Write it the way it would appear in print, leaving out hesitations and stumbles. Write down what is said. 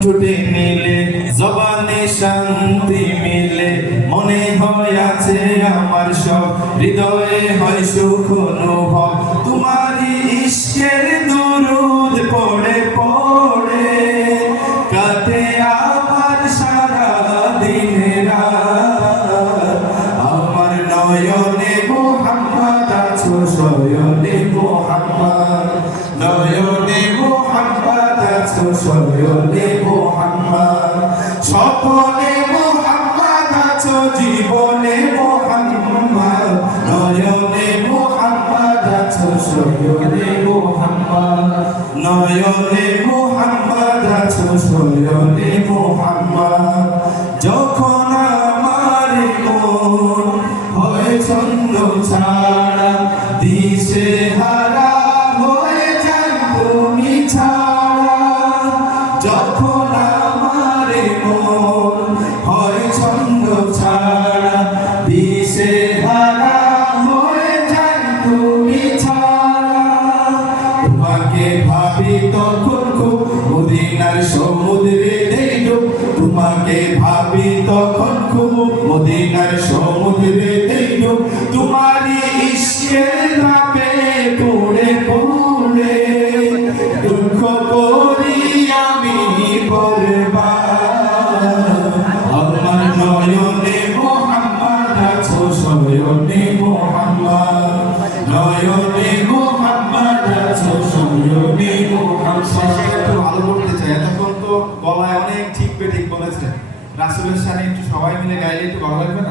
ছুটে মিলে জবানে শান্তি মিলে মনে হয় আছে আমার সব হৃদয়ে হয় সুখ অনুভব তোমারই ইশকের দুরুদ পড়ে পড়ে কাটে আমার সারা দিনের রাত আমার নয়নে মুহাম্মদ আছো শয়নে মুহাম্মদ নয়নে মুহাম্মদ আছো শয়নে মুহাম্মদ স্বপনে মুহাম্মদ আছো জীবনে মুহাম্মদ নয়নে মুহাম্মদ আছো শয়নে মুহাম্মদ নয়নে মুহাম্মদ আছো শয়নে মুহাম্মদ যখন আমার মন হয় ছন্দ ছাড়া দিশে হারা হয়ে যায় তুমি ছাড়া যখন আমার মন হয় ছন্দ ছাড়া দিশে হারা হয়ে যায় তুমি ছাড়া তোমাকে ভাবি তখন খুব মদিনার সমুদ্রে ডুব তোমাকে ভাবি তখন খুব মদিনার সমুদ্রে ডুব তোমারই ইশকের রাতে পড়ে পড়ে দুঃখ করি আমি বরবাদ আমার নয়নে মুহাম্মদ আছো শয়নে মুহাম্মদ নয়নে মুহাম্মদ আছো শয়নে মুহাম্মদ একটু ভালো করতে চাই এতক্ষণ তো গলায় অনেক ঠিক বলেছেন রাসূলের শানে একটু সবাই মিলে গাইলে একটু ভালো লাগবে না।